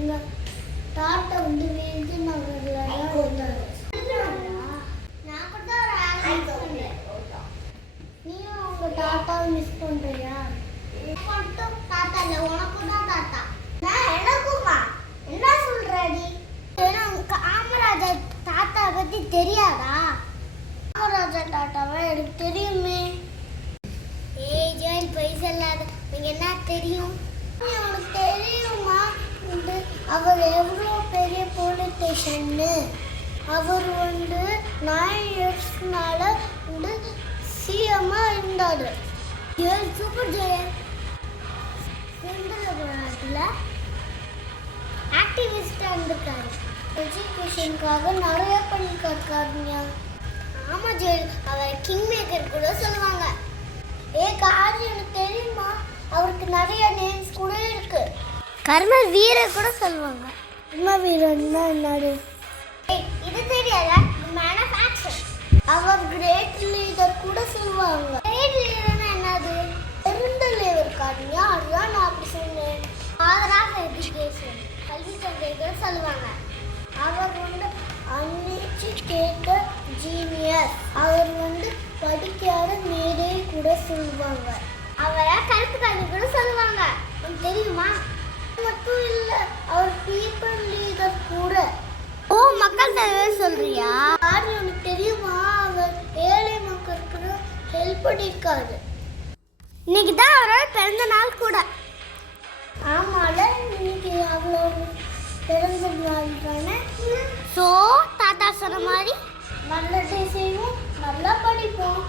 எங்கள் தாத்தா வந்து விருது நகரில் தான் இருந்தார் நான் கூட நீயும் உங்கள் மிஸ் பண்ணுறியா மட்டும் தாத்தா இல்லை உனக்கு தான் தாத்தா. நான் எனக்குமா? என்ன சொல்கிறடி ஏன்னா காமராஜர் தாத்தா பத்தி தெரியாதா? காமராஜர் தாத்தாவை? எனக்கு தெரியுமே. ஏய் ஜாயின் பைசா இல்லாத நீங்கள் என்ன தெரியும்? அவர் எவ்வளோ பெரிய பொலிட்டேஷன்னு அவர் வந்து நைன் இயர்ஸ்னால வந்து சிஎம்மாக இருந்தார். ஏ சூப்பர் ஜெயல் நாட்டில் ஆக்டிவிஸ்டாக இருந்திருக்காரு. எஜுகேஷனுக்காக நிறைய பண்ணிக்காருக்காருங்க ஆமாம் ஜெயல் அவர் கிங் மேக்கர் கூட சொல்லுவாங்க. ஏ கார் எனக்கு தெரியுமா அவருக்கு நிறைய நேம் கர்ம வீரர் கூட சொல்லுவாங்க. கர்ம வீரன்னா என்னது? இது தெரியாதா? மேன் ஆஃப் ஆக்ஷன் அவர் கிரேட் லீடர் கூட சொல்லுவாங்க. கிரேட் லீடர்னா என்னது? பெருந்தலைவர் காரணிங்க அதுதான் நான் அப்படி சொன்னேன்? ஃபாதர் ஆஃப் எஜுகேஷன் கல்வி கூட சொல்லுவாங்க. அவர் வந்து அன்எஜுகேட்டட் ஜீனியஸ் அவர் வந்து படிக்காத மேடை கூட சொல்லுவாங்க அவரை கருப்பு காணி கூட சொல்லுவாங்க உனக்கு தெரியுமா அது மட்டும் இல்ல அவர் பீப்புள் லீடர் கூட ஓ மக்கள் தலைவர் சொல்றியா? யாரு உனக்கு தெரியுமா? அவர் ஏழை மக்களுக்கு ஹெல்ப் பண்ணியிருக்காரு இன்னைக்கு தான் அவரோட பிறந்த நாள் கூட. ஆமால இன்னைக்கு அவ்வளோ பிறந்த நாள் தானே? ஸோ தாத்தா சொன்ன மாதிரி நல்லதே செய்வோம் நல்லா படிப்போம்.